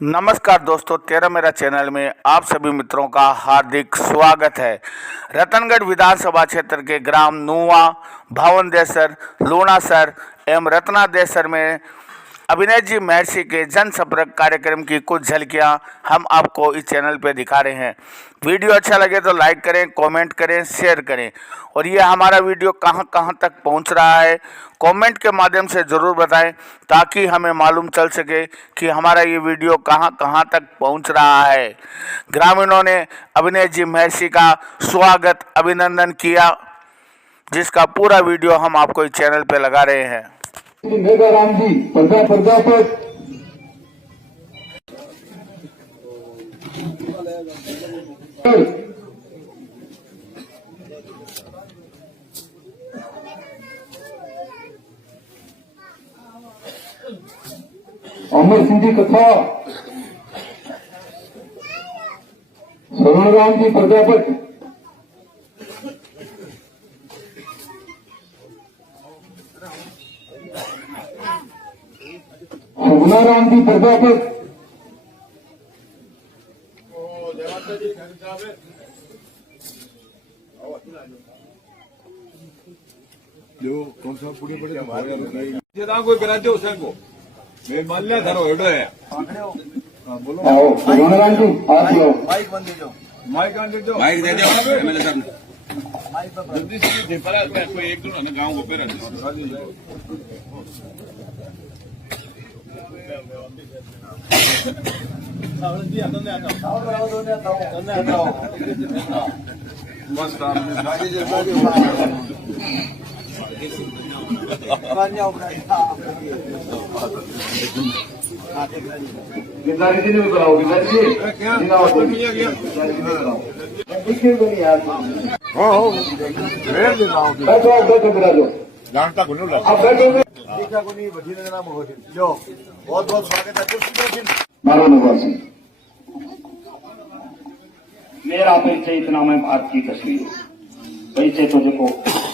नमस्कार दोस्तों, तेरा मेरा चैनल में आप सभी मित्रों का हार्दिक स्वागत है। रतनगढ़ विधानसभा क्षेत्र के ग्राम नुआ, भावनदेसर, लूणासर एवं रत्नादेसर में अभिनय जी महर्षि के जन संपर्क कार्यक्रम की कुछ झलकियां हम आपको इस चैनल पे दिखा रहे हैं। वीडियो अच्छा लगे तो लाइक करें, कमेंट करें, शेयर करें और ये हमारा वीडियो कहां कहां तक पहुंच रहा है कमेंट के माध्यम से ज़रूर बताएं, ताकि हमें मालूम चल सके कि हमारा ये वीडियो कहां कहां तक पहुंच रहा है। ग्रामीणों ने अभिनय जी महर्षि का स्वागत अभिनंदन किया, जिसका पूरा वीडियो हम आपको इस चैनल पे लगा रहे हैं। मेघाराम जी प्रजापत अमर सिंह जी कथा, राम जी प्रजापत, राम जी प्रजापत, जो कौन सा पूरी बड़े जदा कोई करा दो उसे को मैं मान लिया धरो हेडो है। हां बोलो, आओ राम जी आप लो माइक बंद दे दो, माइक दे दो एमएलए साहब माइक पर जल्दी से दे पड़ा कोई एक दो ना गांव को पेर मस्त गिरधारी जी ने भी बुलाओ, गिरधारी जी बैठो बैठो बुला दो जानता को नहीं आप बैठो देखा को नहीं बढ़ी ना नाम हो जो बहुत बहुत स्वागत है कुर्सी मारो निवासी। मेरा परिचय इतना, मैं भारत की तस्वीर परिचय तो देखो,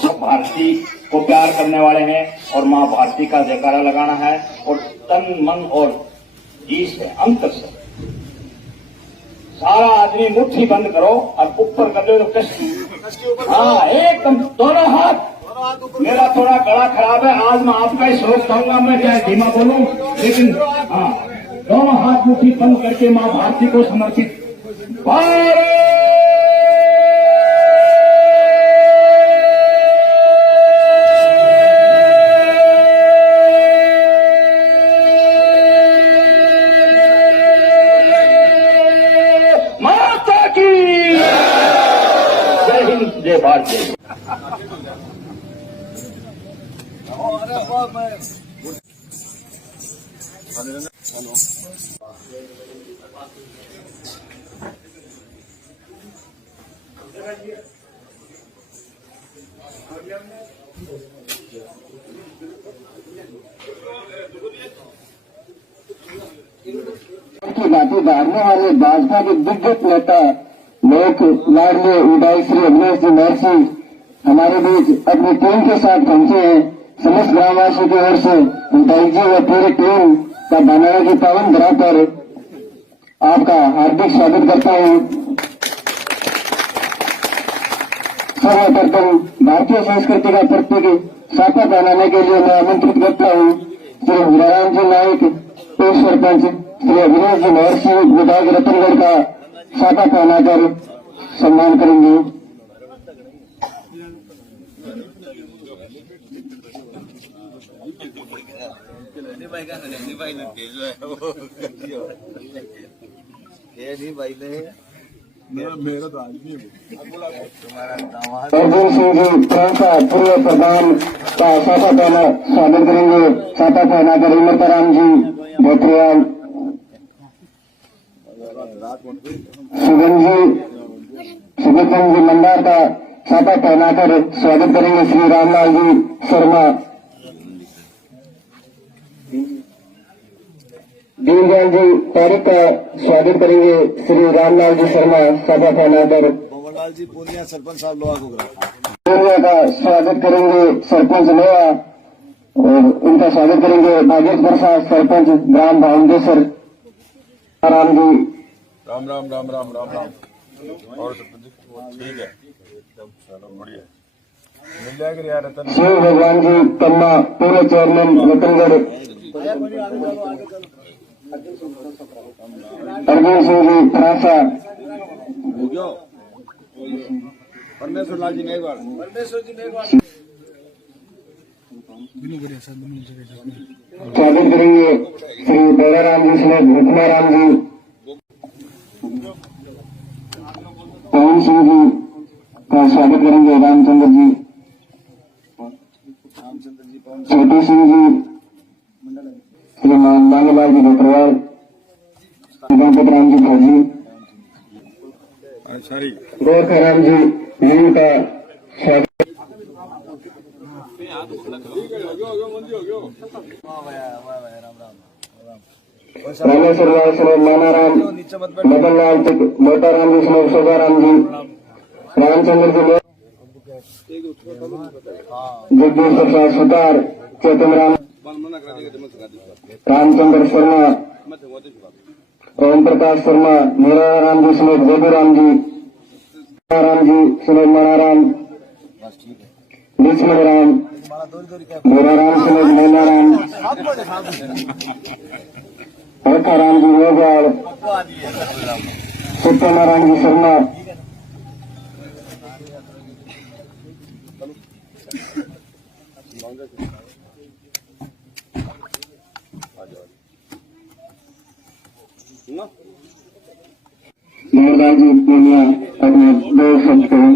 सब भारती को प्यार करने वाले हैं और माँ भारती का जयकारा लगाना है और तन मन और जी से अंत से सारा आदमी मुट्ठी बंद करो और ऊपर कर दो तो कष्ट। हाँ एकदम दोनों हाथ। मेरा थोड़ा गला खराब है, आज मैं आपका ही श्लोक कहूंगा, मैं क्या धीमा बोलूं, लेकिन हाँ दोनों हाथ मुट्ठी बंद करके माँ भारती को समर्पित। माता की जय हिंद, जय भारत। की बातें धारने वाले भाजपा के दिग्गज नेता लोक लाडले उदय श्री अभिनय जी महर्षि हमारे बीच अपनी टीम के साथ पहुंचे हैं। समस्त ग्रामवासियों की ओर से उदय जी व पूरी टीम का बनाना की पावन धरा पर आपका हार्दिक स्वागत करता हूं। सर्वप्रथम भारतीय संस्कृति का प्रतीक साफा पहनाने के लिए मैं आमंत्रित करता हूं श्री हीराराम जी नायक, पूर्व सरपंच श्री अभिनय जी महर्षि विधायक रतनगढ़ का साफा पहनाकर सम्मान करेंगे। मेरा तो आदमी अर्जुन सिंह जी प्रांता पूर्व प्रधान का साफा पहना स्वागत करेंगे। साफा पहनाकर हिम्मतराम जी भोटरियाल, सुगंध जी मंडार का साफा पहनाकर स्वागत करेंगे श्री रामलाल जी शर्मा। दीनदयाल जी तारिक का स्वागत करेंगे श्री रामलाल जी शर्मा साफा पहनाकर। भवनलाल जी पूनिया सरपंच साहब लोहा को पूर्व का स्वागत करेंगे सरपंच लोहा और उनका स्वागत करेंगे भागीरथ प्रसाद सरपंच ग्राम भावनदेसर। राम जी, राम राम राम राम राम राम। और ठीक है, चलो बढ़िया। मिल जाएगा यार रतन। शिव भगवान जी कम्मा, पूर्व चेयरमैन रतनगढ़, अर्जुन सिंह जी प्रासा, परमेश्वर लाल जी मेघवाल। स्वागत करेंगे श्री बेराराम जी से भूतमा राम जी, पवन सिंह जी का स्वागत करेंगे रामचंद्र जी, छोटे सिंह जी, श्रीमान लालबाग जी डॉक्टरवाल, गणपत राम जी फौजी, सारी गोरखाराम जी हिंदू का स्वागत। रामेश्वर लाल स्नोर मानाराम, मदन लाल मोटाराम जी स्नोर शोभाराम जी, रामचंद्र जी जगदीश प्रसाद सुतार, चेतन राम, रामचंद्र शर्मा, ओम प्रकाश शर्मा, मीरा राम जी स्नोर जगूराम जी, राम जी स्नोर मनाराम, लक्ष्मण राम, गोराराम स्नोर मैनाराम, राम जी मेघवाल, सत्यनारायण जी शर्मा, मोहनदास जी पूर्णिया अपने 2 शब्द करें।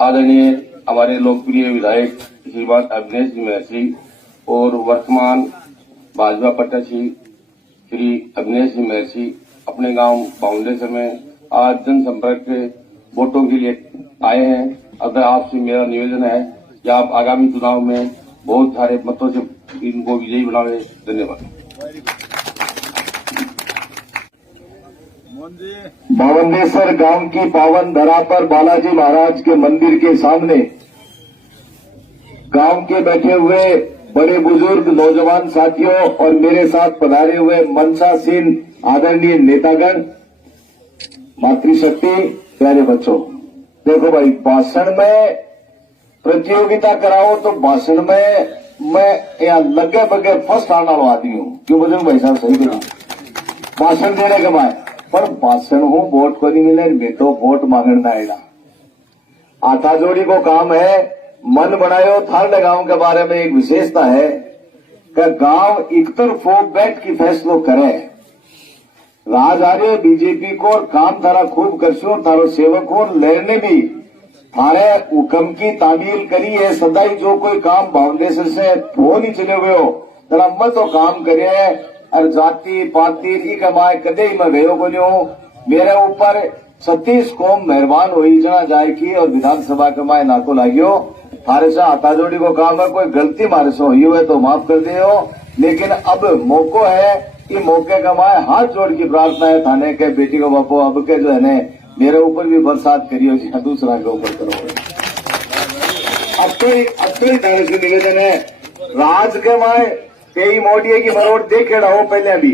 आदरणीय हमारे लोकप्रिय विधायक श्रीमान अविनेश जी महर्षि और वर्तमान भाजपा प्रत्याशी श्री अविनेश जी महर्षि अपने गांव बाउंडेसर में आज जनसंपर्क वोटों के लिए आए हैं। अगर आपसे मेरा निवेदन है कि आप आगामी चुनाव में बहुत सारे मतों से इनको विजयी बनावे। धन्यवाद। बावंदेसर गांव की पावन धरा पर बालाजी महाराज के मंदिर के सामने गांव के बैठे हुए बड़े बुजुर्ग नौजवान साथियों और मेरे साथ पधारे हुए मनसासीन आदरणीय नेतागण, मातृशक्ति, प्यारे बच्चों, देखो भाई, भाषण में प्रतियोगिता कराओ तो भाषण में मैं यहाँ लगे बगे फर्स्ट आने वाला आदमी हूँ। क्यों बुजुर्ग भाई साहब, सही बोला, भाषण देने के बाद पर भाषण हूँ वोट को नहीं मिले, मैं तो वोट मांगना आएगा। आटा जोड़ी को काम है, मन बनायो थारडे गांव के बारे में एक विशेषता है कि गांव एकतरफो बैठ की फैसलो करे। राज आ रहे बीजेपी को और काम थारा खूब करशो, थारो सेवक हो लहर भी थारे हुक्म की तामील करी है। सदाई जो कोई काम बाउंडेशन से हो नहीं चले हुए हो तेरा मत तो काम करे और जाति पाति की कमाए कदे ही मैं गयो को नहीं। मेरे ऊपर 36 कौम मेहरबान हुई जना जाए की और विधानसभा कमाए नाको लागियो। थारे से हाथा जोड़ी को काम है, कोई गलती मारे से हुई है तो माफ कर दे हो, लेकिन अब मौको है कि मौके कमाए हाथ जोड़ की प्रार्थना है थाने के बेटी को बापो अब के जो है ने मेरे ऊपर भी बरसात करियो, दूसरा के ऊपर करो। अब तो ही थाने से निवेदन है, राज के माए कई मोडिये की मरोड़ देखेड़ा हो, पहले भी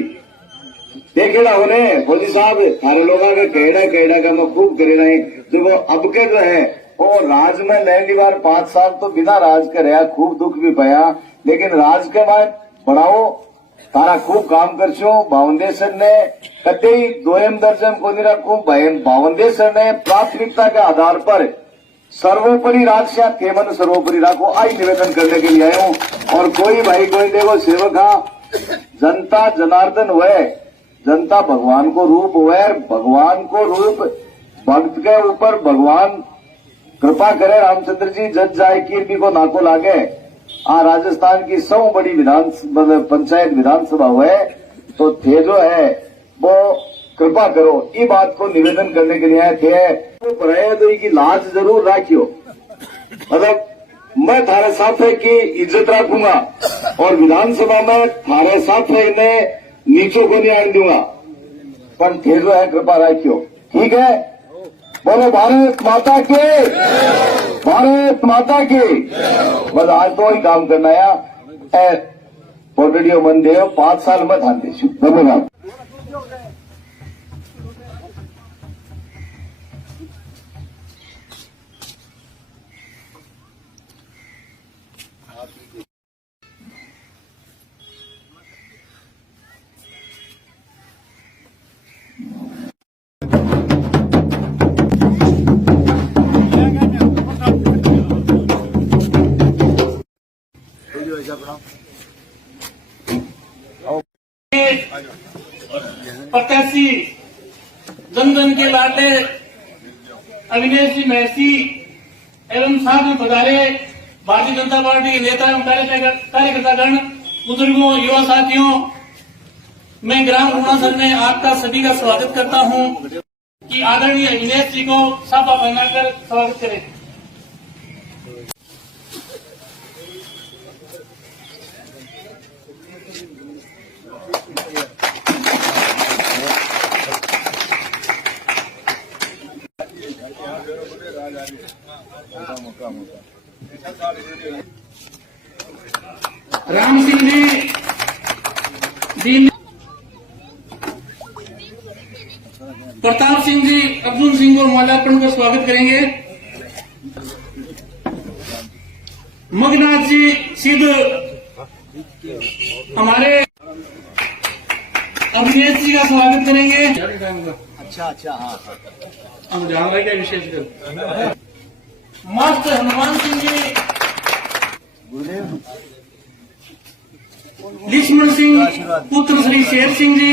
देखेड़ा होने फौजी साहब थारे लोगों का कहड़ा का मैं खूब करे नहीं। देखो अब के जो है वो राज में लहली बार 5 साल तो बिना राज के रहा, खूब दुख भी पाया, लेकिन राज के बाद बढ़ाओ तारा खूब काम करशो। बावंदेसर ने कते ही 2 दर्जन को नहीं रखू, बावंदेसर ने प्राथमिकता के आधार पर सर्वोपरि राज केवल सर्वोपरि राखो, आई निवेदन करने के लिए आया हूँ। और कोई भाई कोई देखो सेवक, जनता जनार्दन हुए, जनता भगवान को रूप हुए, भगवान को रूप भक्त के ऊपर भगवान कृपा करे। रामचंद्र जी जज जाए की को नाको लागे। राजस्थान की 100 बड़ी पंचायत विधानसभा हुए तो थे जो है वो कृपा करो, ये बात को निवेदन करने के लिए आए थे। तो पढ़ाए तो की लाज जरूर राखियो, मतलब मैं थारे साथे की इज्जत रखूंगा और विधानसभा में थारे साथे ने नीचों को नहीं आने दूंगा। पण थेरो है कृपा राखियो। ठीक है, बोलो भारत माता की, भारत माता की। बस आज तो ही काम करना है। पोटडियो मन देव 5 साल में ध्यान देशु। धन्यवाद। प्रत्याशी जन जन के लाडले अविनेश जी महर्षि एवं साथ में पधारे भारतीय जनता पार्टी के नेता एवं कार्यकर्तागण, बुजुर्गों, युवा साथियों, मैं ग्राम लूणासर में आपका सभी का स्वागत करता हूं कि आदरणीय अविनेश जी को साफा पहनाकर स्वागत करें। राम सिंह जी, प्रताप सिंह जी, अर्जुन सिंह को माल्यार्पण का स्वागत करेंगे। मगनाथ जी सिद्ध हमारे अविनेश जी का स्वागत करेंगे। अच्छा हाँ, हम जानना क्या विशेष कर मास्टर हनुमान सिंह जी, लक्ष्मण सिंह पुत्र श्री शेर सिंह जी,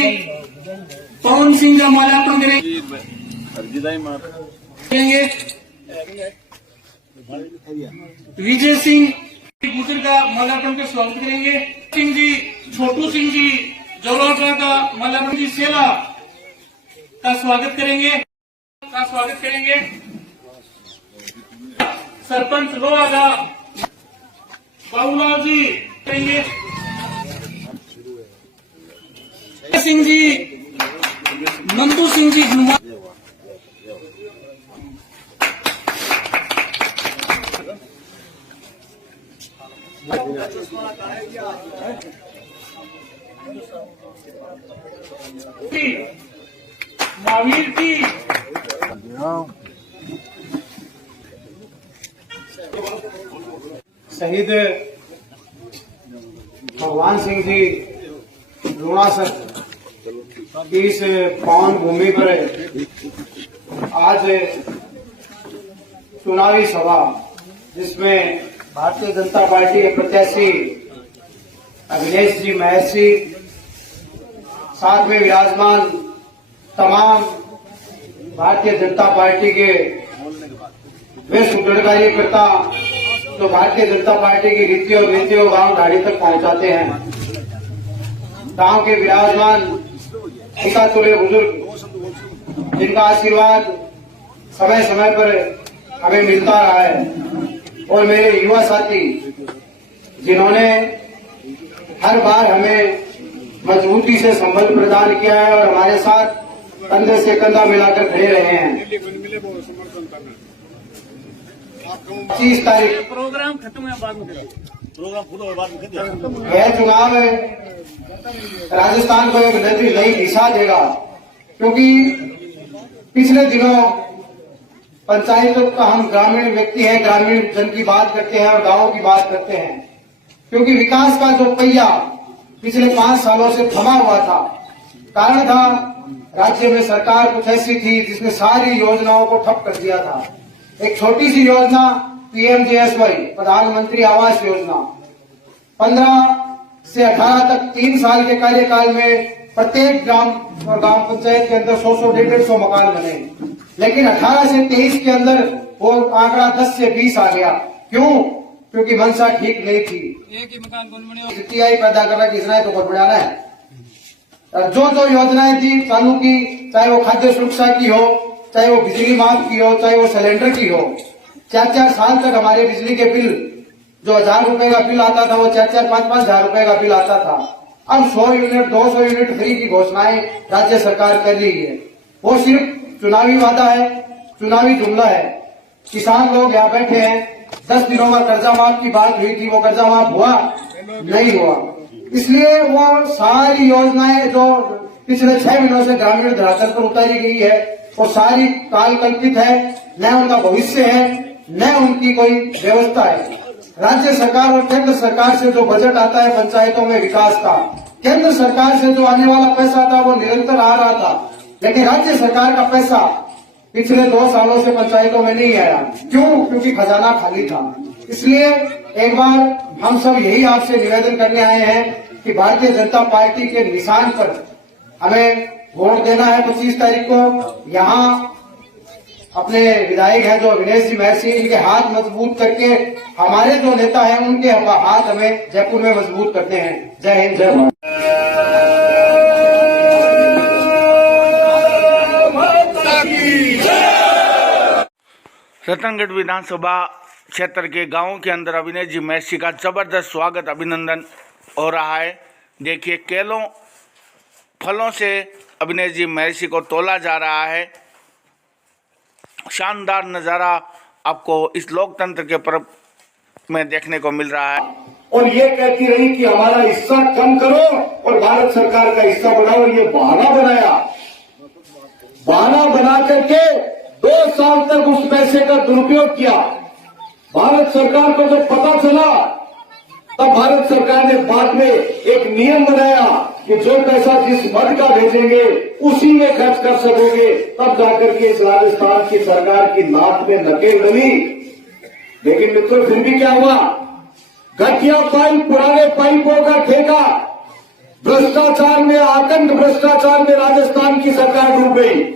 पवन सिंह का माल्यार्पण करेंगे। विजय सिंह गुजर का माल्यार्पण का स्वागत करेंगे। सिंह जी, छोटू सिंह जी जौलाटा का माल्यार्पण जी सेला का स्वागत करेंगे। सरपंच लोहा का बाबूलाल जी करेंगे। सिंह जी, नंदू सिंह जी हनुमान, महावीर जी, शहीद भगवान सिंह जी लूणासर की इस पावन भूमि पर आज चुनावी सभा, जिसमें भारतीय जनता पार्टी के प्रत्याशी अविनेश जी महर्षि, साथ में विराजमान तमाम भारतीय जनता पार्टी के वे सुदृढ़ कार्यकर्ता जो भारतीय जनता पार्टी की रीति और नीतियों गांव ढाड़ी तक पहुंचाते हैं। गांव के विराजमान पितातुल्य बुजुर्ग, जिनका आशीर्वाद समय समय पर हमें मिलता रहा है, और मेरे युवा साथी जिन्होंने हर बार हमें मजबूती से संबल प्रदान किया है और हमारे साथ कंधे से कंधा मिलाकर खड़े रहे हैं। 25 तारीख प्रोग्राम खत्म है, बाद में यह चुनाव राजस्थान को एक नई दिशा देगा, क्योंकि पिछले दिनों पंचायतों का हम ग्रामीण व्यक्ति हैं, ग्रामीण जन की बात करते हैं और गांवों की बात करते हैं, क्योंकि विकास का जो पहिया पिछले 5 सालों से थमा हुआ था। कारण था राज्य में सरकार कुछ ऐसी थी जिसने सारी योजनाओं को ठप कर दिया था। एक छोटी सी योजना PMJSY, प्रधानमंत्री आवास योजना, 15 से 18 तक 3 साल के कार्यकाल में प्रत्येक ग्राम और ग्राम पंचायत के अंदर 100 150 मकान बने, लेकिन 18 से 23 के अंदर वो आंकड़ा 10 से 20 आ गया। क्यों? क्योंकि मंशा ठीक नहीं थी। एक ही मकान कौन बने CTI पैदा करना किसने तो बहुत बढ़िया है। जो योजनाएं थी चालू की, चाहे वो खाद्य सुरक्षा की हो, चाहे वो बिजली माफ की हो, चाहे वो सिलेंडर की हो, 4-4 साल तक हमारे बिजली के बिल जो 1000 रुपए का बिल आता था वो 4-4 5-5 हजार रुपए का बिल आता था। अब 100 यूनिट 200 यूनिट फ्री की घोषणाएं राज्य सरकार कर रही है। वो सिर्फ चुनावी वादा है, चुनावी जुमला है। किसान लोग यहाँ बैठे हैं, 10 दिनों में कर्जा माफ की बात हुई थी, वो कर्जा माफ हुआ नहीं हुआ। इसलिए वो सारी योजनाएं जो पिछले 6 महीनों से ग्रामीण धरातल पर उतारी गई है वो सारी काल कल्पित है, न उनका भविष्य है न उनकी कोई व्यवस्था है। राज्य सरकार और केंद्र सरकार से जो बजट आता है पंचायतों में विकास का, केंद्र सरकार से जो आने वाला पैसा था वो निरंतर आ रहा था, लेकिन राज्य सरकार का पैसा पिछले 2 सालों से पंचायतों में नहीं आया। क्यों? क्योंकि खजाना खाली था। इसलिए एक बार हम सब यही आपसे निवेदन करने आए हैं कि भारतीय जनता पार्टी के निशान पर हमें वोट देना है 25 तारीख को। यहाँ अपने विधायक हैं जो अविनेश जी महर्षि, इनके हाथ मजबूत करके हमारे जो नेता हैं उनके हाथ हमें जयपुर में मजबूत करते हैं। जय हिंद, जय भारत। रतनगढ़ विधानसभा क्षेत्र के गांवों के अंदर अविनेश जी महर्षि का जबरदस्त स्वागत अभिनंदन हो रहा है। देखिए केलों फलों से अविनेश जी महर्षि को तोला जा रहा है। शानदार नज़ारा आपको इस लोकतंत्र के पर्व में देखने को मिल रहा है। और ये कहती रही कि हमारा हिस्सा कम करो और भारत सरकार का हिस्सा बढ़ाओ। और ये बहाना बनाया, बहाना बना करके 2 साल तक उस पैसे का दुरुपयोग किया। भारत सरकार को जब पता चला तब भारत सरकार ने बाद में एक नियम बनाया कि जो पैसा जिस मद का भेजेंगे उसी में खर्च कर सकोगे। तब जाकर के इस राजस्थान की सरकार की नाक में नकेल डली। लेकिन मित्रों फिर भी क्या हुआ? घटिया पाइप, पुराने पाइपों का ठेका, भ्रष्टाचार में, आतंक भ्रष्टाचार में राजस्थान की सरकार डूब गई।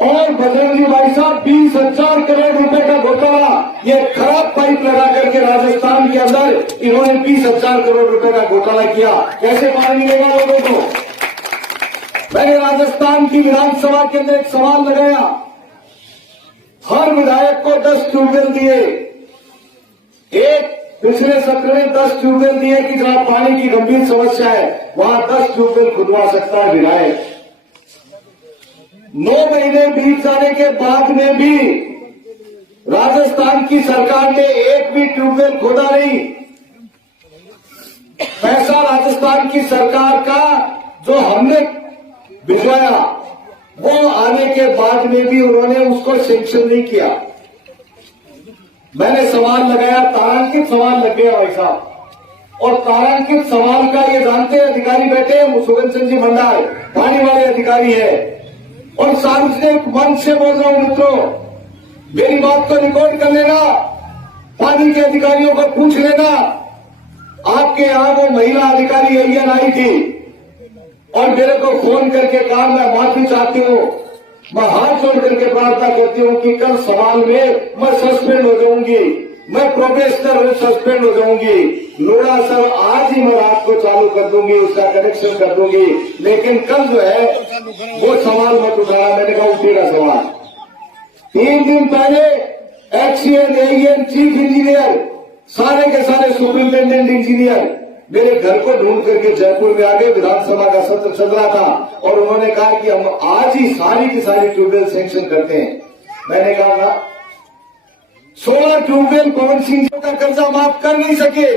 और बजरंगी भाई साहब 20,000 करोड़ रुपए का घोटाला, ये खराब पाइप लगा करके राजस्थान के अंदर इन्होंने 20,000 करोड़ रुपए का घोटाला किया। कैसे मान मिलेगा लोगों को? मैंने राजस्थान की विधानसभा के अंदर एक सवाल लगाया। हर विधायक को 10 ट्यूबवेल दिए। एक पिछले सत्र में 10 ट्यूबवेल दिए कि जहां पानी की गंभीर समस्या है वहां 10 ट्यूबवेल खुदवा सकता है विधायक। 9 महीने बीत जाने के बाद में भी राजस्थान की सरकार ने एक भी ट्यूबवेल खोदा नहीं। पैसा राजस्थान की सरकार का जो हमने भिजवाया वो आने के बाद में भी उन्होंने उसको सैंक्शन नहीं किया। मैंने सवाल लगाया, तारांकित सवाल लग गया भाई साहब। और तारांकित सवाल का ये जानते अधिकारी बैठे हैं, सुगन सिंह जी मंडाल पानी वाले अधिकारी है। और सार्वजनिक मंच से बोल रहा हूं मित्रों, मेरी बात को रिकॉर्ड कर लेना, पानी के अधिकारियों को पूछ लेना। आपके यहां वो महिला अधिकारी एलियन आई थी और मेरे को फोन करके कहा मैं माफी चाहती हूं, मैं हाथ जोड़ करके प्रार्थना करती हूं कि कल सवाल में मैं सस्पेंड हो जाऊंगी, मैं प्रोफेशनल सस्पेंड हो जाऊंगी। लोड़ा सर आज ही मैं रात को चालू कर दूंगी, उसका कनेक्शन कर दूंगी, लेकिन कल जो है वो सवाल मत उठाना। मैंने कहा उठेगा सवाल। 3 दिन पहले एक्सीएन, एईएन, चीफ इंजीनियर, सारे के सारे सुपरिंटेंडेंट इंजीनियर मेरे घर को ढूंढ करके जयपुर में आ गए। विधानसभा का सत्र चल रहा था और उन्होंने कहा कि हम आज ही सारी की सारी ट्यूबवेल सैंक्शन करते हैं। मैंने कहा 16 ट्यूबवेल पवन सिंह का कर्जा माफ कर नहीं सके,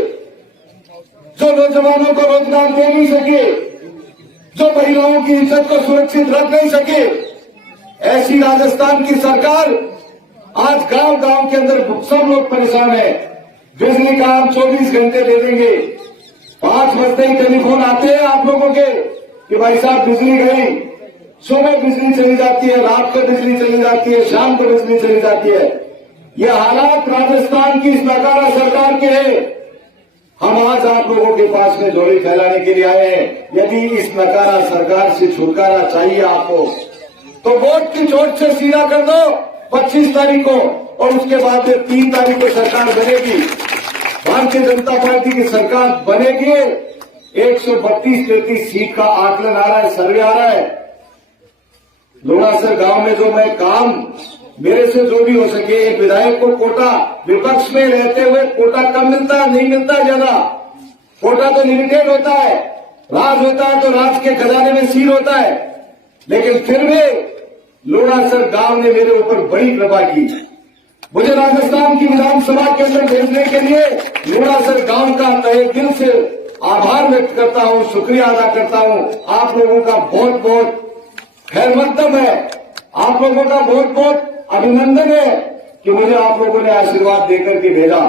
जो नौजवानों को रोजगार दे नहीं सके, जो महिलाओं की इज्जत को सुरक्षित रख नहीं सके, ऐसी राजस्थान की सरकार आज गांव गांव के अंदर सब लोग परेशान है। बिजली का हम 24 घंटे दे देंगे। 5 बजते ही टेलीफोन आते हैं आप लोगों के कि भाई साहब बिजली गई। सुबह बिजली चली जाती है, रात को बिजली चली जाती है, शाम को बिजली चली जाती है। ये हालात राजस्थान की इस नकारा सरकार के हैं। हम आज आप लोगों के पास में झोली फैलाने के लिए आए हैं। यदि इस नकारा सरकार से छुटकारा चाहिए आपको तो वोट की चोट से सीधा कर दो 25 तारीख को, और उसके बाद 3 तारीख को सरकार बनेगी। भारतीय जनता पार्टी की सरकार बनेगी। 132-33 सीट का आकलन आ रहा है, सर्वे आ रहा है। लोनासर गांव में जो मैं काम मेरे से जो भी हो सके, एक विधायक को कोटा विपक्ष में रहते हुए कोटा कम मिलता है, नहीं मिलता है ज्यादा। कोटा तो लिमिटेड होता है, राज होता है तो राज के खजाने में सील होता है, लेकिन फिर भी लोणासर गांव ने मेरे ऊपर बड़ी कृपा की। मुझे राजस्थान की विधानसभा के अंदर भेजने के लिए लोणासर गांव का तहे दिल से आभार व्यक्त करता हूं, शुक्रिया अदा करता हूं। आप लोगों का बहुत बहुत खैर मकदम है, आप लोगों का बहुत बहुत अभिनंदन है कि मुझे आप लोगों ने आशीर्वाद देकर के भेजा।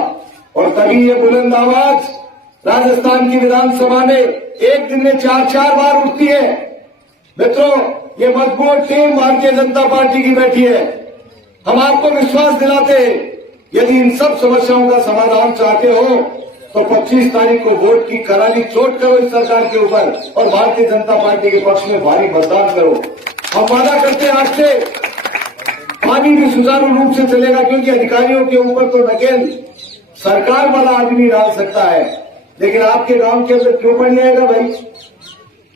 और तभी ये बुलंद आवाज राजस्थान की विधानसभा में एक दिन में 4-4 बार उठती है। मित्रों, ये मजबूत टीम भारतीय जनता पार्टी की बैठी है। हम आपको विश्वास दिलाते हैं, यदि इन सब समस्याओं का समाधान चाहते हो तो 25 तारीख को वोट की करारी चोट करो इस सरकार के ऊपर और भारतीय जनता पार्टी के पक्ष में भारी मतदान करो। हम वादा करते हैं आपसे, पानी भी सुचारू रूप से चलेगा, क्योंकि अधिकारियों के ऊपर तो नकेल सरकार वाला आदमी डाल सकता है, लेकिन आपके गांव के अंदर क्यों पानी आएगा भाई?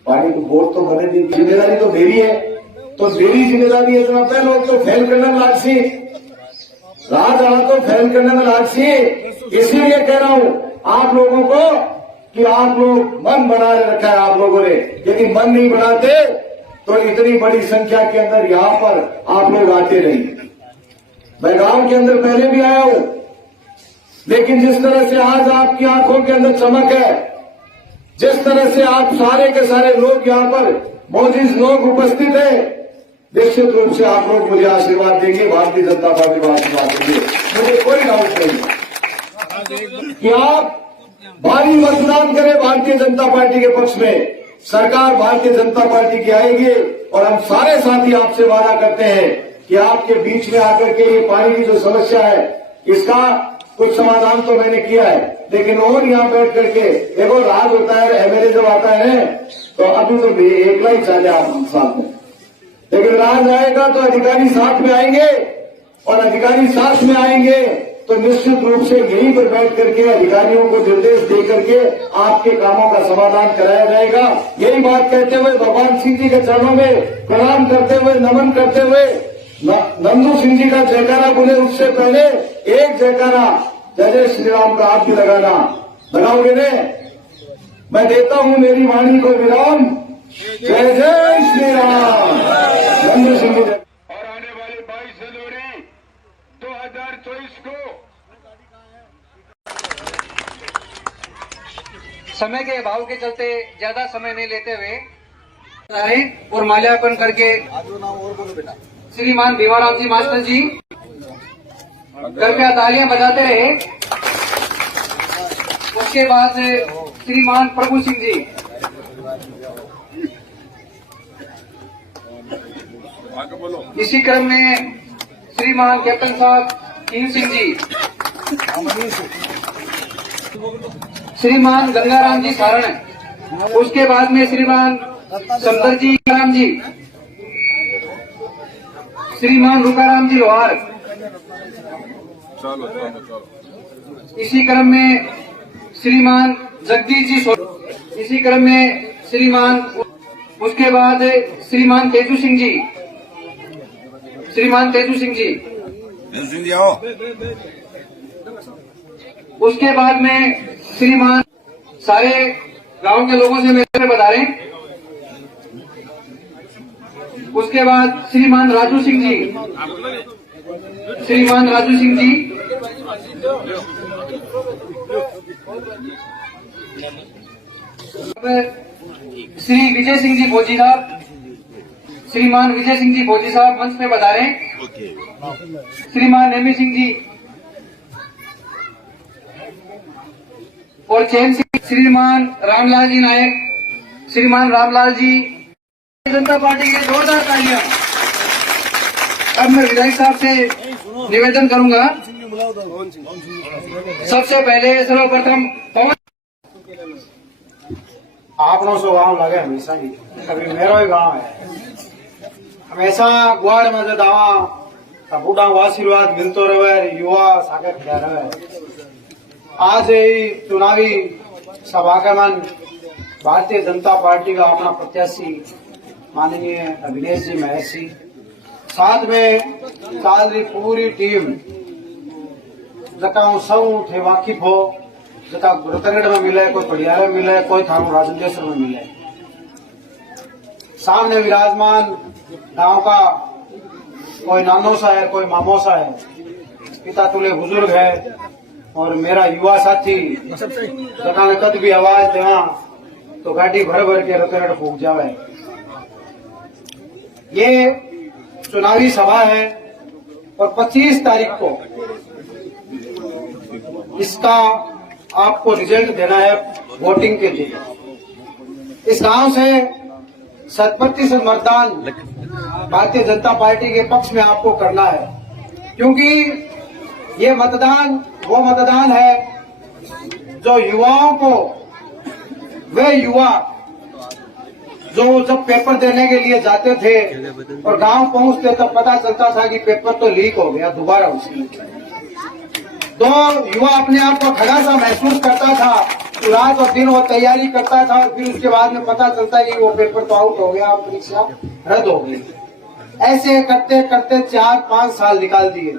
पानी को वोट तो बने दी, जिम्मेदारी तो मेरी है, तो मेरी जिम्मेदारी है जनाब। लोग तो फेल करने में लालसी, राज आना तो फेल करने में लालसी। इसीलिए कह रहा हूं आप लोगों को कि आप लोग मन बना रखा है आप लोगों ने। यदि मन नहीं बनाते तो इतनी बड़ी संख्या के अंदर यहां पर आप लोग आते नहीं। मैं गांव के अंदर पहले भी आया हूं, लेकिन जिस तरह से आज आपकी आंखों के अंदर चमक है, जिस तरह से आप सारे के सारे लोग यहां पर मौजूद लोग उपस्थित हैं, निश्चित रूप से आप लोग मुझे आशीर्वाद देंगे, भारतीय जनता पार्टी को आशीर्वाद देंगे। मुझे कोई डाउट नहीं कि आप भारी मतदान करें भारतीय जनता पार्टी के पक्ष में। सरकार भारतीय जनता पार्टी की आएगी और हम सारे साथी आपसे वादा करते हैं कि आपके बीच में आकर के ये पानी की जो समस्या है, इसका कुछ समाधान तो मैंने किया है, लेकिन और यहाँ बैठ करके देखो, राज होता है, एमएलए जब आता है तो अभी तो एकला ही चले आप साथ में, लेकिन राज आएगा तो अधिकारी साथ में आएंगे, और अधिकारी साथ में आएंगे तो निश्चित रूप से यहीं पर बैठ करके अधिकारियों को निर्देश दे करके आपके कामों का समाधान कराया जाएगा। यही बात कहते हुए भगवान सिंह जी के चरणों में प्रणाम करते हुए, नमन करते हुए नंदू सिंह जी का जयकारा बोले उससे पहले एक जयकारा जय जय श्री राम का आप भी लगाओगे ने? मैं देता हूं मेरी वाणी को विराम। जय जय श्री राम। नंदू सिंह जी। और आने वाली 22 जनवरी 2024 को समय के अभाव के चलते ज्यादा समय नहीं लेते हुए और माल्यार्पण करके श्रीमान भीमाराम जी मास्टर जी कृपया तालियां बजाते रहे। उसके बाद श्रीमान प्रभु सिंह जी, आगे बोलो। इसी क्रम में श्रीमान कैप्टन साहब कीम सिंह जी, श्रीमान गंगाराम जी सारण, उसके बाद में श्रीमान शंकर जी राम जी, श्रीमान रूपाराम जी लोहार, चलो चलो चलो। इसी क्रम में श्रीमान जगदीश जी इसी क्रम में श्रीमान, उसके बाद श्रीमान तेजू सिंह जी, श्रीमान तेजू सिंह जी, सिंह जी आओ। उसके बाद में श्रीमान सारे गांव के लोगों से मेरे बता रहे हैं। उसके बाद श्रीमान राजू सिंह जी, श्रीमान राजू सिंह जी, श्री विजय सिंह जी फौजी साहब, श्रीमान विजय सिंह जी फौजी साहब मंच पे बता रहे हैं। श्रीमान नेमी सिंह जी और चैन सिंह, श्रीमान रामलाल जी नायक, श्रीमान रामलाल जी, जनता पार्टी के जोरदार तालियां। अब मैं विधायक साहब से निवेदन करूंगा, सबसे पहले सर्वप्रथम पवन आपनों से गाँव लगे हमेशा ही, कभी मेरो ही गाँव है, हमेशा गुआड़ में जो दावा बूढ़ा को आशीर्वाद मिलते रहे, युवा सागर खड़ा रहे। आज यही चुनावी सभा के मन भारतीय जनता पार्टी का अपना प्रत्याशी माननीय अविनेश जी महर्षि, साथ में काल री पूरी टीम जका सब थे वाकिफ हो जता रतनगढ़ में मिले, कोई पटियाला में मिले, कोई थारू राजेंद्र में मिले। सामने विराजमान गांव का कोई नानो सा है, कोई मामो सा है, पिता तुल्य बुजुर्ग है और मेरा युवा साथी जहाँ कद भी आवाज देवा तो गाड़ी भर भर के रतनगढ़ फूक जावे। ये चुनावी सभा है और 25 तारीख को इसका आपको रिजल्ट देना है वोटिंग के लिए। इस गांव से 100% मतदान भारतीय जनता पार्टी के पक्ष में आपको करना है, क्योंकि ये मतदान वो मतदान है जो युवाओं को, वे युवा जो जब पेपर देने के लिए जाते थे और गांव पहुंचते तब पता चलता था कि पेपर तो लीक हो गया, दोबारा उसकी तो युवा अपने आप को ठगा सा महसूस करता था, रात और दिन वो तैयारी करता था और फिर उसके बाद में पता चलता है कि वो पेपर तो आउट हो गया, परीक्षा रद्द हो गई। ऐसे करते करते 4-5 साल निकाल दिए।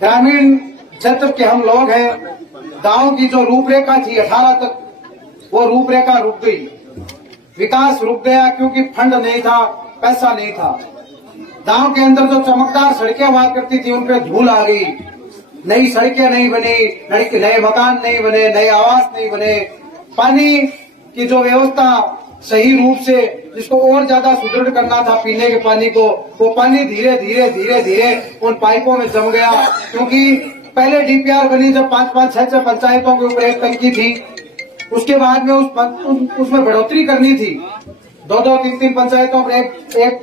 ग्रामीण क्षेत्र के हम लोग हैं, गांव की जो रूपरेखा थी 18 तक, वो रूपरेखा रुक गई, विकास रुक गया, क्योंकि फंड नहीं था, पैसा नहीं था। गांव के अंदर जो चमकदार सड़कें हुआ करती थी उन पर धूल आ गई, नई सड़कें नहीं बनी, नए मकान नहीं बने, नए आवास नहीं बने, पानी की जो व्यवस्था सही रूप से जिसको और ज्यादा सुदृढ़ करना था पीने के पानी को, वो पानी धीरे धीरे धीरे धीरे उन पाइपों में जम गया। क्योंकि पहले डीपीआर बनी जब 5-5, 6-6 पंचायतों के ऊपर एक टंकी थी, उसके बाद में उसमें बढ़ोतरी करनी थी, 2-2, 3-3 पंचायतों पर एक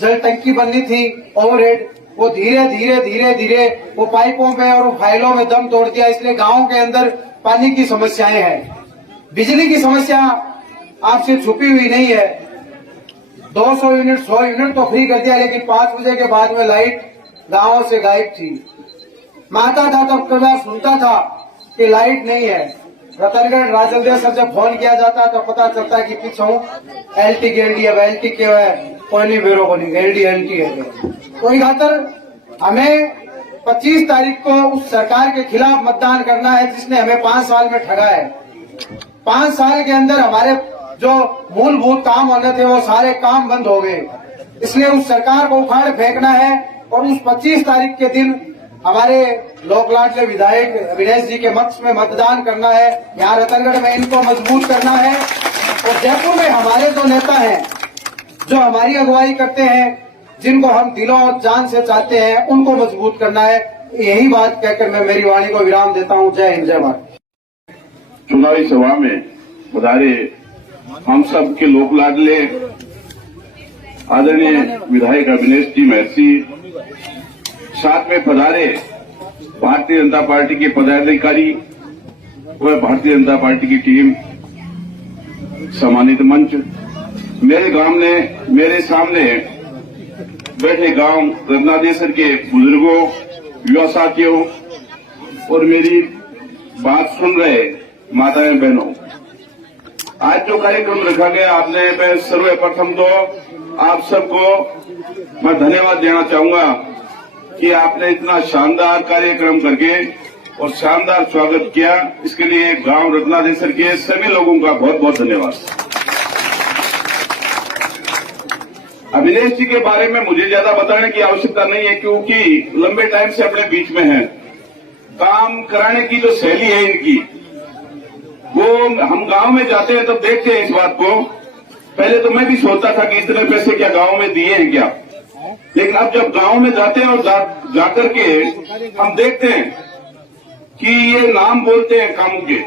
जल टंकी बननी थी ओवरहेड, वो धीरे धीरे धीरे धीरे वो पाइपों में और फाइलों में दम तोड़ दिया। इसलिए गांव के अंदर पानी की समस्याएं हैं। बिजली की समस्या आपसे छुपी हुई नहीं है, 200 यूनिट 100 यूनिट तो फ्री कर दिया, लेकिन 5 बजे के बाद में लाइट गांवों से गायब थी। माता था तब कई बार सुनता था कि लाइट नहीं है। रतनगढ़ राजलदेव सर जब फोन किया जाता तो पता चलता है कि पीछे एलटी गेलडी अब एलटी के है, कोई नहीं बेरो को नहीं गेलडी एलटी है। कोई खातर हमें 25 तारीख को उस सरकार के खिलाफ मतदान करना है जिसने हमें 5 साल में ठगा है। 5 साल के अंदर हमारे जो मूलभूत काम होने थे वो सारे काम बंद हो गए। इसलिए उस सरकार को उखाड़ फेंकना है और उस 25 तारीख के दिन हमारे लोक लाडले विधायक अविनेश जी के पक्ष में मतदान करना है। यहाँ रतनगढ़ में इनको मजबूत करना है और जयपुर में हमारे जो नेता हैं जो हमारी अगुवाई करते हैं, जिनको हम दिलों और जान से चाहते हैं, उनको मजबूत करना है। यही बात कहकर मैं मेरी वाणी को विराम देता हूँ। जय हिंद, जय भारत। चुनावी सभा में पधारे हम सब के लोक लाडले आदरणीय विधायक अविनेश जी महर्षि, साथ में पधारे भारतीय जनता पार्टी के पदाधिकारी व भारतीय जनता पार्टी की टीम, सम्मानित मंच, मेरे सामने बैठे गांव रत्नादेसर के बुजुर्गों, युवा साथियों और मेरी बात सुन रहे माताएं बहनों, आज जो कार्यक्रम रखा गया आपने, मैं सर्वप्रथम तो आप सबको मैं धन्यवाद देना चाहूंगा कि आपने इतना शानदार कार्यक्रम करके और शानदार स्वागत किया। इसके लिए गांव रत्नादेसर के सभी लोगों का बहुत बहुत धन्यवाद। अविनेश जी के बारे में मुझे ज्यादा बताने की आवश्यकता नहीं है, क्योंकि लंबे टाइम से अपने बीच में हैं। काम कराने की जो शैली है इनकी, वो हम गांव में जाते हैं तब देखते हैं इस बात को। पहले तो मैं भी सोचता था कि इतने पैसे क्या गांव में दिए हैं क्या, लेकिन अब जब गांव में जाते हैं और जाकर के हम देखते हैं कि ये नाम बोलते हैं कामों के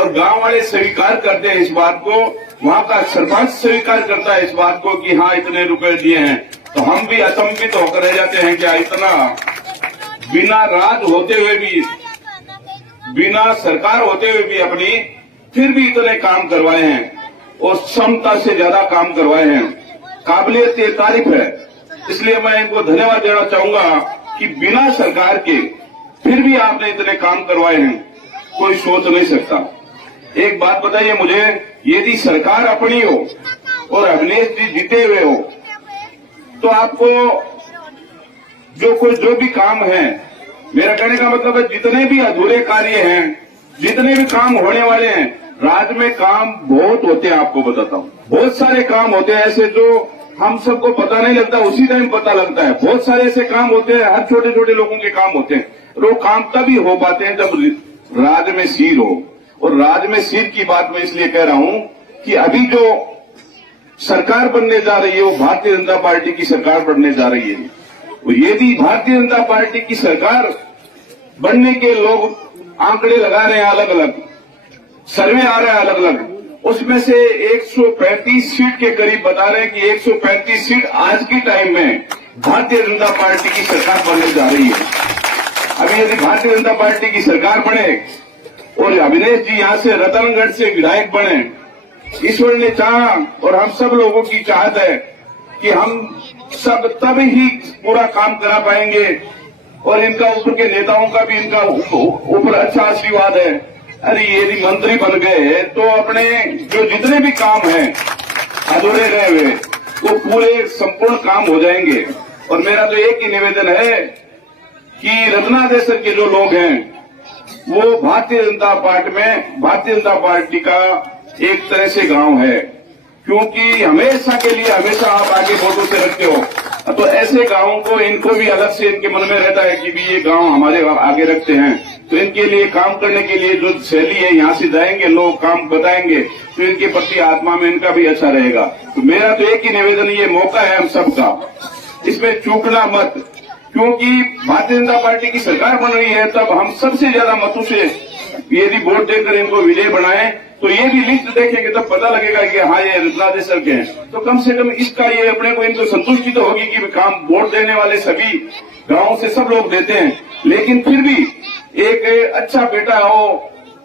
और गांव वाले स्वीकार करते हैं इस बात को, वहां का सरपंच स्वीकार करता है इस बात को कि हाँ इतने रुपए दिए हैं, तो हम भी अचंभित होकर रह जाते हैं क्या इतना बिना राज होते हुए भी, बिना सरकार होते हुए भी अपनी फिर भी इतने काम करवाए हैं और क्षमता से ज्यादा काम करवाए हैं। काबिलियत ये तारीफ है। इसलिए मैं इनको धन्यवाद देना चाहूंगा कि बिना सरकार के फिर भी आपने इतने काम करवाए हैं, कोई सोच नहीं सकता। एक बात बताइए मुझे, यदि सरकार अपनी हो और अविनेश जी जीते हुए हो तो आपको जो भी काम है, मेरा कहने का मतलब है जितने भी अधूरे कार्य हैं जितने भी काम होने वाले हैं, राज्य में काम बहुत होते हैं। आपको बताता हूँ, बहुत सारे काम होते हैं ऐसे जो हम सबको पता नहीं लगता, उसी टाइम पता लगता है। बहुत सारे ऐसे काम होते हैं, हर छोटे छोटे लोगों के काम होते हैं। वो काम तभी हो पाते हैं जब राज्य में सीर हो। और राज्य में सीर की बात मैं इसलिए कह रहा हूं कि अभी जो सरकार बनने जा रही है वो भारतीय जनता पार्टी की सरकार बनने जा रही है। तो यदि भारतीय जनता पार्टी की सरकार बनने के लोग आंकड़े लगा रहे हैं, अलग अलग सर्वे आ रहा है अलग अलग, उसमें से 135 सीट के करीब बता रहे हैं कि 135 सीट आज के टाइम में भारतीय जनता पार्टी की सरकार बनने जा रही है। अभी यदि भारतीय जनता पार्टी की सरकार बने और अविनेश जी यहां से रतनगढ़ से विधायक बने, ईश्वर ने चाहा और हम सब लोगों की चाहत है कि हम सब तब ही पूरा काम करा पाएंगे। और इनका ऊपर के नेताओं का भी इनका ऊपर अच्छा आशीर्वाद है। अरे यदि मंत्री बन गए तो अपने जो जितने भी काम हैं अधूरे रहे हुए वो पूरे संपूर्ण काम हो जाएंगे। और मेरा तो एक ही निवेदन है कि रत्नादेसर के जो लोग हैं वो भारतीय जनता पार्टी का एक तरह से गांव है, क्योंकि हमेशा के लिए हमेशा आप आगे फोटो से रखते हो। तो ऐसे गांवों को इनको भी अलग से इनके मन में रहता है कि भी ये गांव हमारे आगे रखते हैं, तो इनके लिए काम करने के लिए जो शैली है, यहाँ से जाएंगे लोग काम बताएंगे तो इनके प्रति आत्मा में इनका भी अच्छा रहेगा। तो मेरा तो एक ही निवेदन, ये मौका है हम सबका, इसमें चूकना मत, क्योंकि भारतीय जनता पार्टी की सरकार बन रही है तब हम सबसे ज्यादा मतों से यदि वोट देकर इनको विजय बनाए तो ये भी लिस्ट देखेंगे तब पता लगेगा कि हाँ ये रत्नादेसर के हैं। तो कम से कम इसका ये अपने को इनको संतुष्टि तो होगी कि काम वोट देने वाले सभी गांवों से सब लोग देते हैं, लेकिन फिर भी एक अच्छा बेटा हो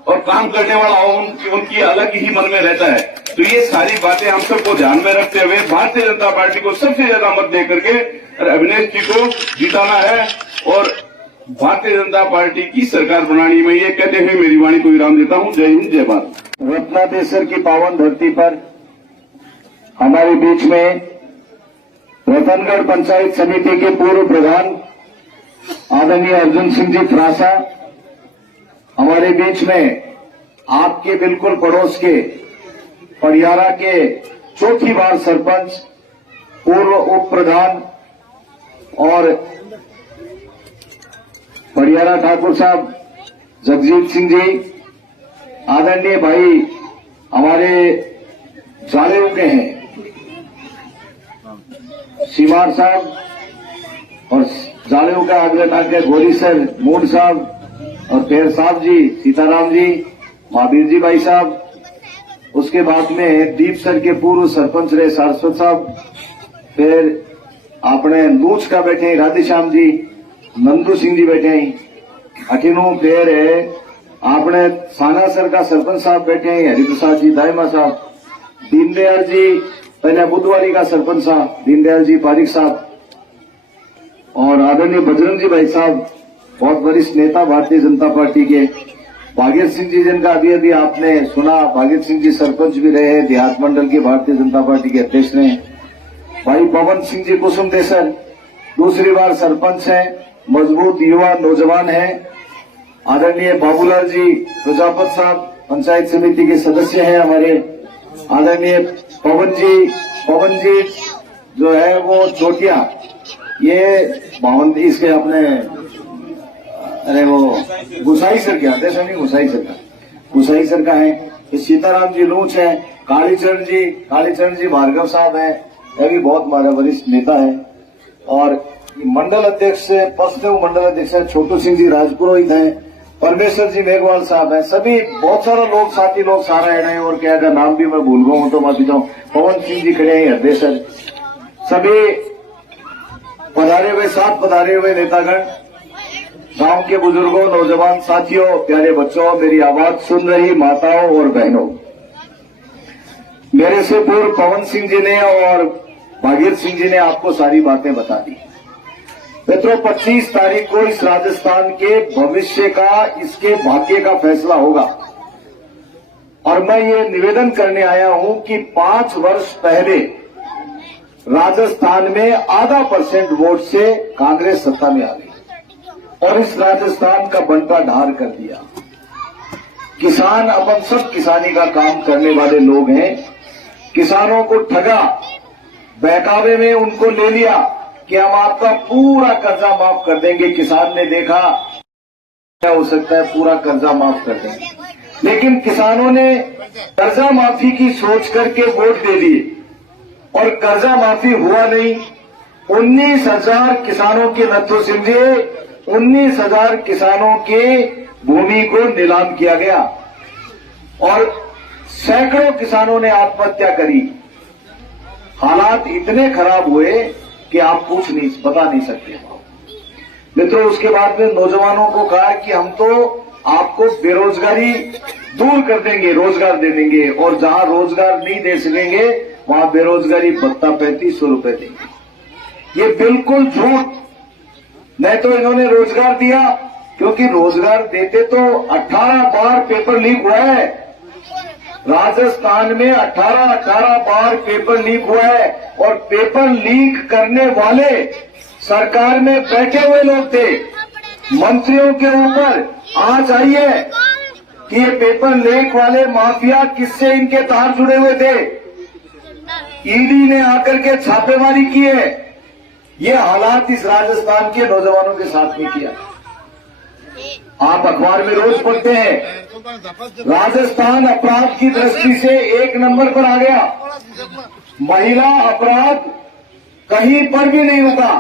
और काम करने वाला हो उनकी अलग ही मन में रहता है। तो ये सारी बातें हम सबको ध्यान में रखते हुए भारतीय जनता पार्टी को सबसे ज्यादा मत दे करके अविनेश जी को जिताना है और भारतीय जनता पार्टी की सरकार बनानी। में ये कहते हुए मेरी वाणी को विराम देता हूं। जय हिंद, जय भारत। रत्नादेसर की पावन धरती पर हमारे बीच में रतनगढ़ पंचायत समिति के पूर्व प्रधान आदरणीय अर्जुन सिंह जी फ्रासा, हमारे बीच में आपके बिल्कुल पड़ोस के पड़ियारा के चौथी बार सरपंच, पूर्व उप प्रधान और पड़ियारा ठाकुर साहब जगजीत सिंह जी, आदरणीय भाई हमारे जालेऊ के हैं सीमार साहब और जालेऊ का अगले टाके गोरी सर मूड साहब और पेर साहब जी, सीताराम जी, महावीर जी भाई साहब, उसके बाद में दीप सर के पूर्व सरपंच रहे सारस्वत साहब, फिर अपने लूच का बैठे राधेश्याम जी, नंदू सिंह जी बैठे हैं, अठीनों फिर आपने सानासर का सरपंच साहब बैठे हैं हरिप्रसाद जी दायमा साहब, दीनदयाल जी पहले बुधवारी का सरपंच साहब दीनदयाल जी पारिक साहब और आदरणीय बजरंग जी भाई साहब, बहुत वरिष्ठ नेता भारतीय जनता पार्टी के, भागीर सिंह जी जिनका अभी अभी आपने सुना, भागीर सिंह जी सरपंच भी रहे हैं देहात मंडल के, भारतीय जनता पार्टी के अध्यक्ष रहे। भाई पवन सिंह जी कुसुमदेसर दूसरी बार सरपंच हैं, मजबूत युवा नौजवान हैं। आदरणीय बाबूलाल जी प्रजापत साहब पंचायत समिति के सदस्य हैं हमारे। आदरणीय पवन जी जो है वो चोटिया, ये बावन इसके अपने अरे वो गुसाई सर के आते हैं, गुसाई सर का है। ये सीताराम जी लूच है, कालीचरण जी भार्गव साहब हैं, ये भी बहुत हमारा वरिष्ठ नेता है। और मंडल अध्यक्ष पश्चिम मंडल अध्यक्ष छोटू सिंह जी राजपुरोहित हैं, परमेश्वर जी मेघवाल साहब हैं, सभी बहुत सारे लोग साथी लोग सारा है। और क्या अगर नाम भी मैं भूल गया हूं तो माफी चाहूं। पवन सिंह जी खड़े हैं हृदय सर, सभी साथ पधारे हुए नेतागण, गांव के बुजुर्गों, नौजवान साथियों, प्यारे बच्चों, मेरी आवाज सुन रही माताओं और बहनों, मेरे से पूर्व पवन सिंह जी ने और भागीर सिंह जी ने आपको सारी बातें बता दी। मित्रों 25 तारीख को इस राजस्थान के भविष्य का, इसके भाग्य का फैसला होगा। और मैं ये निवेदन करने आया हूं कि 5 वर्ष पहले राजस्थान में 0.5% वोट से कांग्रेस सत्ता में आ गई और इस राजस्थान का बंटा ढार कर दिया। किसान अपन सब किसानी का काम करने वाले लोग हैं। किसानों को ठगा, बहकावे में उनको ले लिया कि हम आपका पूरा कर्जा माफ कर देंगे। किसान ने देखा क्या हो सकता है, पूरा कर्जा माफ कर देंगे, लेकिन किसानों ने कर्जा माफी की सोच करके वोट दे दिए और कर्जा माफी हुआ नहीं। 19,000 किसानों के नथो समझे, 19,000 किसानों के भूमि को नीलाम किया गया और सैकड़ों किसानों ने आत्महत्या करी। हालात इतने खराब हुए कि आप बता नहीं सकते मित्रों। उसके बाद में नौजवानों को कहा कि हम तो आपको बेरोजगारी दूर कर देंगे, रोजगार दे देंगे, और जहां रोजगार नहीं दे सकेंगे वहां बेरोजगारी भत्ता 3500 रुपए देंगे। ये बिल्कुल झूठ। नहीं तो इन्होंने रोजगार दिया, क्योंकि रोजगार देते तो 18 बार पेपर लीक हुआ है। राजस्थान में 18 बार पेपर लीक हुआ है और पेपर लीक करने वाले सरकार में बैठे हुए लोग थे। मंत्रियों के ऊपर आज आई है कि ये पेपर लीक वाले माफिया किससे इनके तार जुड़े हुए थे। ईडी ने आकर के छापेमारी की है। ये हालात इस राजस्थान के नौजवानों के साथ में किया। आप अखबार में रोज पढ़ते हैं, राजस्थान अपराध की दृष्टि से 1 नंबर पर आ गया। महिला अपराध कहीं पर भी नहीं रुका।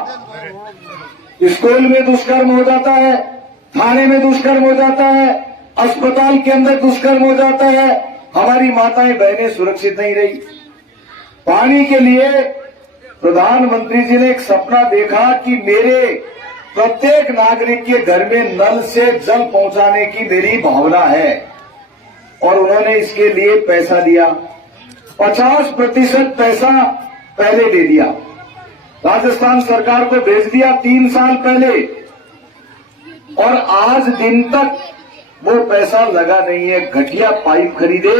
स्कूल में दुष्कर्म हो जाता है, थाने में दुष्कर्म हो जाता है, अस्पताल के अंदर दुष्कर्म हो जाता है। हमारी माताएं बहनें सुरक्षित नहीं रही। पानी के लिए प्रधानमंत्री जी ने एक सपना देखा कि मेरे प्रत्येक नागरिक के घर में नल से जल पहुंचाने की मेरी भावना है, और उन्होंने इसके लिए पैसा दिया। 50% पैसा पहले दे दिया, राजस्थान सरकार को भेज दिया 3 साल पहले, और आज दिन तक वो पैसा लगा नहीं है। घटिया पाइप खरीदे,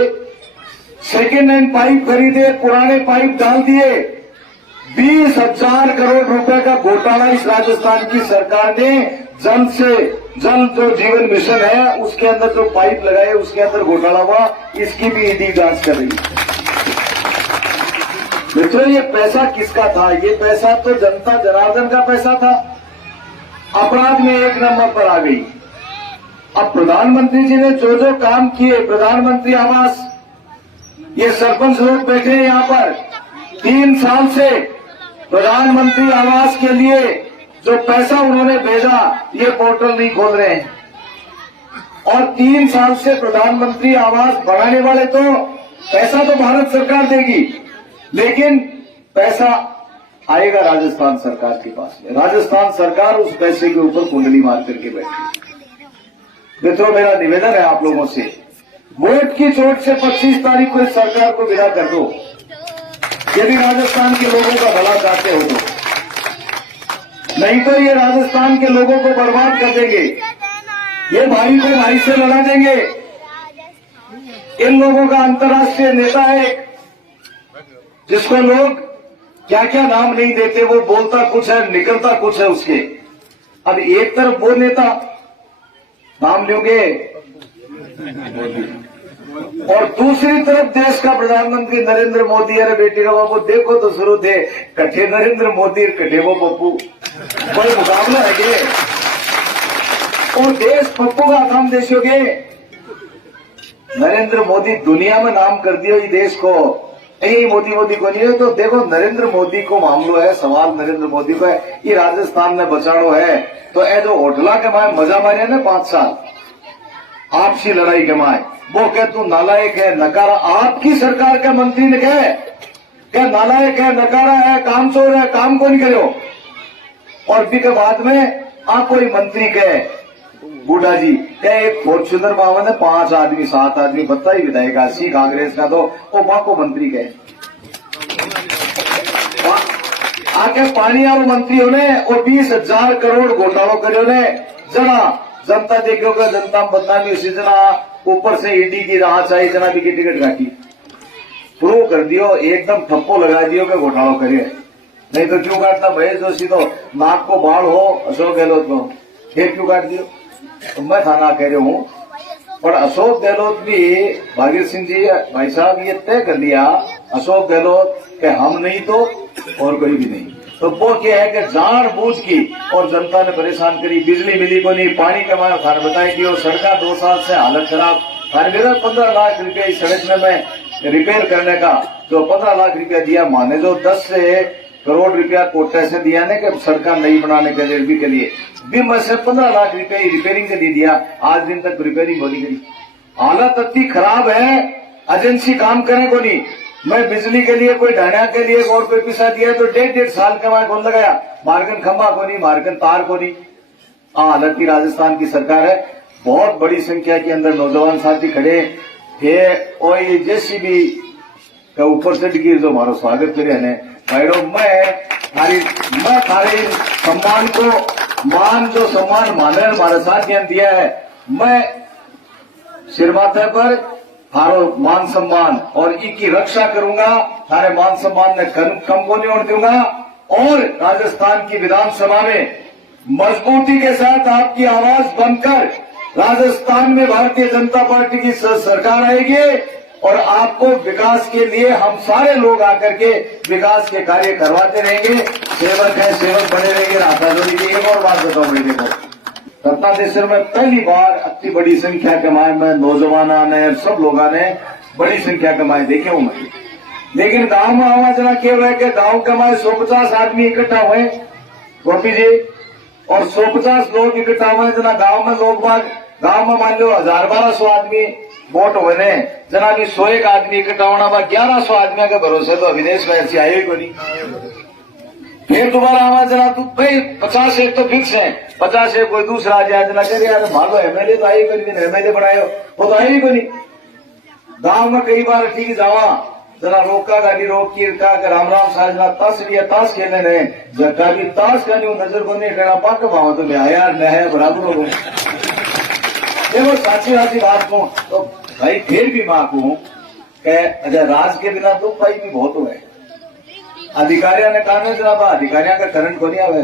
सेकेंड हैंड पाइप खरीदे, पुराने पाइप डाल दिए। 20,000 करोड़ रुपए का घोटाला इस राजस्थान की सरकार ने जल से जल जो जीवन मिशन है उसके अंदर जो पाइप लगाए उसके अंदर घोटाला हुआ। इसकी भी ईडी जांच कर रही है। मित्रों, ये पैसा किसका था? ये पैसा तो जनता जनार्दन का पैसा था। अपराध में 1 नंबर पर आ गई। अब प्रधानमंत्री जी ने जो जो काम किए, प्रधानमंत्री आवास, ये सरपंच लोग बैठे हैं यहां पर, 3 साल से प्रधानमंत्री आवास के लिए जो पैसा उन्होंने भेजा ये पोर्टल नहीं खोल रहे हैं। और 3 साल से प्रधानमंत्री आवास बनाने वाले तो पैसा तो भारत सरकार देगी, लेकिन पैसा आएगा राजस्थान सरकार के पास में। राजस्थान सरकार उस पैसे के ऊपर कुंडली मार करके बैठी। मित्रों, मेरा निवेदन है आप लोगों से, वोट की चोट से 25 तारीख को इस सरकार को विदा कर दो, यदि राजस्थान के लोगों का भला चाहते हो तो। नहीं तो ये राजस्थान के लोगों को बर्बाद कर देंगे। ये भाई को भाई से लड़ा देंगे। इन लोगों का अंतर्राष्ट्रीय नेता है जिसको लोग क्या क्या नाम नहीं देते, वो बोलता कुछ है निकलता कुछ है उसके। अब एक तरफ वो नेता नाम लोगे और दूसरी तरफ देश का प्रधानमंत्री नरेंद्र मोदी। अरे बेटे का बाबू देखो तो शुरू थे कट्ठे नरेंद्र मोदी कट्ठे वो पप्पू, कोई मुकाबला है कि? और देश पप्पू का काम देशों के नरेंद्र मोदी दुनिया में नाम कर दियो ये देश को। यही मोदी को नहीं है तो देखो नरेंद्र मोदी को मामलो है, सवाल नरेंद्र मोदी को है। ये राजस्थान में बचाड़ो है तो ए जो होटला के माए मजा मारे ना 5 साल आपसी लड़ाई के माए, वो कह तू नालायक है, नकारा। आपकी सरकार के मंत्री ने कह नालायक है, नकारा है, काम चोर है, काम को नहीं करो। और भी के बाद में आप कोई मंत्री कहे बूढ़ा जी क्या एक फॉर्च्यूनर मावन है 5 आदमी 7 आदमी बता ही विधायक सी कांग्रेस का तो वो मां को मंत्री कहे। आके पानी आओ मंत्रियों ने और 20,000 करोड़ घोटालों करो ने जना जनता देखोगे जनता बदनामी उसी जना ऊपर से ईडी की राह चाहिए जना भी की टिकट काटी प्रूव कर दियो, एकदम ठप्पो लगा दियो कि घोटालों करिए। नहीं तो क्यों काटना महेश जोशी तो नाक को बाढ़ हो अशोक गहलोत को ये क्यों काट दियो? तो मैं थाना कह रहा हूं और अशोक गहलोत भी भागीर सिंह जी भाई साहब ये तय कर लिया अशोक गहलोत कि हम नहीं तो और कोई भी नहीं। तो वो क्या है कि जानबूझ की और जनता ने परेशान करी, बिजली मिली को नहीं, पानी कमाया थाने बताएगी, और सड़का 2 साल से हालत खराब। थाने मेरा 15 लाख रुपया इस सड़क में मैं रिपेयर करने का जो 15 लाख रुपया दिया, माने जो 10 से करोड़ रुपया कोटे से दिया ने कि सड़का नई बनाने के लिए भी मैं से 15 लाख रुपया रिपेयरिंग के लिए दिया। आज दिन तक रिपेयरिंग होनी गई, हालत इतनी खराब है, एजेंसी काम करे को नहीं। मैं बिजली के लिए कोई ढाणा के लिए और कोई पैसा दिया तो 1.5 साल का मैं कौन लगाया, मार्गन खंबा को नहीं, मार्गन तार को नहीं। हालत की राजस्थान की सरकार है। बहुत बड़ी संख्या के अंदर नौजवान साथी खड़े थे और ये जेसीबी का ऊपर से गिर जो हमारा स्वागत करे ने भाईरो, मैं थारे सम्मान को जो सम्मान माने हमारे साथ दिया है, मैं सिर माथे पर थारो मान सम्मान और इनकी रक्षा करूंगा, थारे मान सम्मान ने कम को नहीं होने दूंगा। और राजस्थान की विधानसभा में मजबूती के साथ आपकी आवाज बनकर राजस्थान में भारतीय जनता पार्टी की सरकार आएगी और आपको विकास के लिए हम सारे लोग आकर के विकास के कार्य करवाते रहेंगे। सेवक है, सेवक बने रहेंगे। राधा जोड़ी की एक और बात बताऊं मेरे को, रत्नादेश्वर में पहली बार इतनी बड़ी संख्या के माए में नौजवान ने सब लोगों ने बड़ी संख्या के माए देखे हूं मैं। लेकिन गांव में आवाज ना केवल है कि गांव के माए 150 आदमी इकट्ठा हुए गोपी जी, और 150 लोग इकट्ठा हुए जना गांव में लोग बाग, गांव में मान लो 1000-1200 आदमी वोट हुए ने, जना भी 101 आदमी इकट्ठा होना, 1100 आदमी के भरोसे तो अविनेश में ऐसी आए को नहीं। फिर दोबारा आवाज जना तू भाई 50 एक तो फिक्स है, 50 एक कोई दूसरा आ जाए जना करे यार मान लो एमएलए तो आई कोई नहीं, एमएलए बनाए वो तो आई को नहीं। गांव में कई बार ठीक जावा जना रोका गाड़ी रोक की राम राम साजना ताश खेलने ने जगह भी ताश का नहीं नजर को नहीं कहना पाक भाव तो मैं आया न है बराबर हो। देखो साची बात को तो भाई फिर भी मां को अच्छा राज के बिना तो भाई भी बहुत हुए। अधिकारियों ने कहा जनाब अधिकारियों का करंट को नहीं आवे,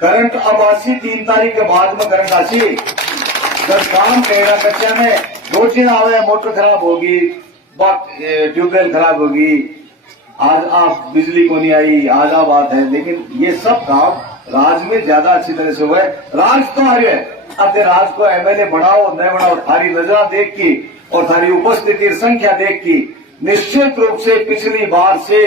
करंट अब 3 तारीख के बाद में करंट आसी जब काम कहेगा कच्चा में 2 दिन आवे, मोटर खराब होगी, ट्यूबवेल खराब होगी, आज आप बिजली को नहीं आई, आज आप बात है। लेकिन ये सब काम राज में ज्यादा अच्छी तरह से हुआ है। राज तो आ रही है, अपने राज को एमएलए बढ़ाओ न बढ़ाओ, थारी नजरा देख की और थारी उपस्थिति संख्या देख की निश्चित रूप से पिछली बार से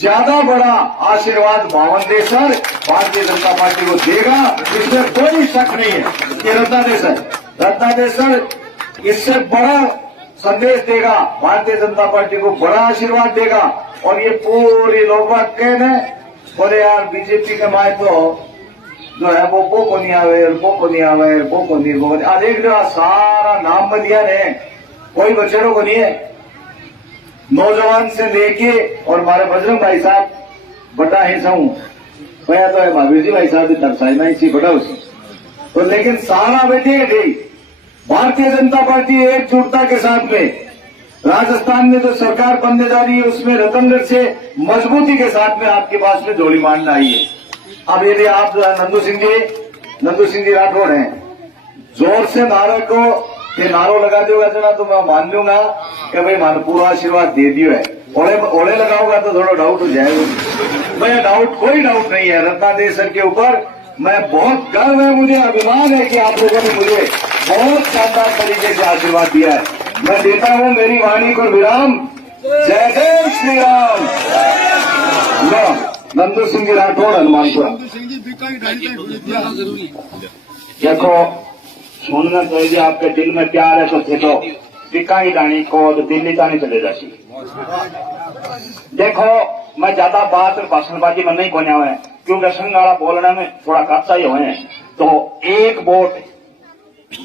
ज्यादा बड़ा आशीर्वाद भावनदेसर भारतीय जनता पार्टी को देगा, इसमें कोई शक नहीं है कि रत्नादेसर इससे बड़ा संदेश देगा, भारतीय जनता पार्टी को बड़ा आशीर्वाद देगा। और ये पूरी लोग बात कहने बोले यार बीजेपी के माए तो जो है वो को नहीं आवे, वो को नहीं आवे, वो को नहीं। आज देख लो सारा नाम बलिया है, कोई बचेरों को नहीं है, नौजवान से लेके और हमारे बजरंग भाई साहब बटा हिस्सा हूं भैया तो है, महावीर जी भाई साहब दर्शाई इसी बटा उसे तो, लेकिन सारा बैठे गई भारतीय जनता पार्टी एकजुटता के साथ में राजस्थान में जो सरकार बनने जा रही है उसमें रतनगढ़ से मजबूती के साथ में आपके पास में जोड़ी मारना आई है। अब यदि आप नंदू सिंह जी राठौड़ हैं, जोर से नारो लगा दोगा जना तो मैं मान लूंगा कि भाई मान पूरा आशीर्वाद दे दियो है। ओले लगाओगा तो थोड़ा डाउट हो जाएगा। मैं कोई डाउट नहीं है रत्नादेसर के ऊपर, मैं बहुत गर्व है, मुझे अभिमान है कि आप लोगों ने मुझे बहुत शानदार तरीके से आशीर्वाद दिया है। मैं देता हूं मेरी वाणी को विराम। जय जय श्री राम। नंदू सिंह जी राठौड़ हनुमानपुरा। देखो सुनना चाहिए, आपके दिल में प्यार है तो देखो बिकाई रानी को तो दिल्ली जाने चले जाती। देखो मैं ज्यादा बात और भाषणबाजी में नहीं बोलने हुए क्योंकि संगाड़ा बोलने में थोड़ा कच्चा ही हुए हैं। तो एक वोट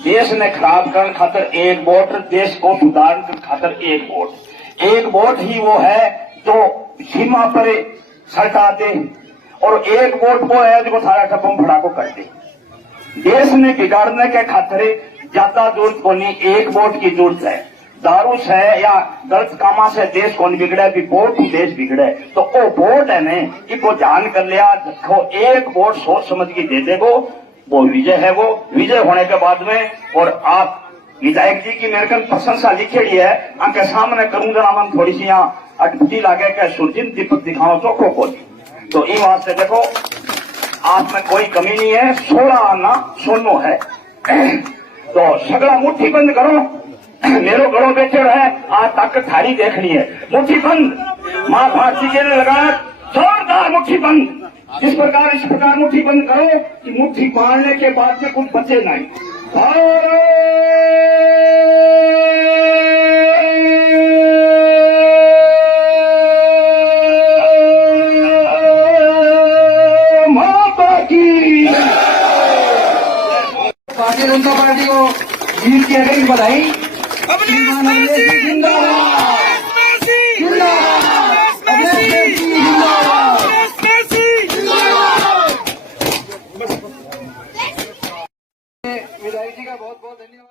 देश ने खराब करने खातर एक वोट, देश को सुधारने खातर एक वोट ही वो है जो सीमा पर सटा दे, और एक वोट वो है जो सारा टपम फड़ाको कर दे। देश ने बिगाड़ने के खातिर ज्यादा जरूरत को नहीं, एक वोट की जरूरत है। दारू से या गलत कामा से देश कौन बिगड़े, भी वोट ही देश बिगड़े। तो वो वोट है ने इसको जान कर लिया, देखो एक वोट सोच समझ के दे देगो, वो विजय है। वो विजय होने के बाद में और आप विधायक जी की मेरे को प्रशंसा लिखेड़ी है आके सामने करूं जरा मन थोड़ी सी यहाँ अटपटी लागे के सुरजिन दीपक दिखाओ चौको को। तो इन वास्ते देखो आप में कोई कमी नहीं है, 16 आना सोनो है। तो सगड़ा मुट्ठी बंद करो, मेरो गड़ो बेचड़ है, आज ताकत थारी देखनी है। मुट्ठी बंद, माँ भारती के लिए लगाया जोरदार मुट्ठी बंद। इस प्रकार मुट्ठी बंद करो कि मुट्ठी बांधने के बाद में कुछ बचे नहीं। माता की भारतीय जनता पार्टी को जीत की अगली बधाई। जिंदाबाद। विधायक जी का बहुत बहुत धन्यवाद।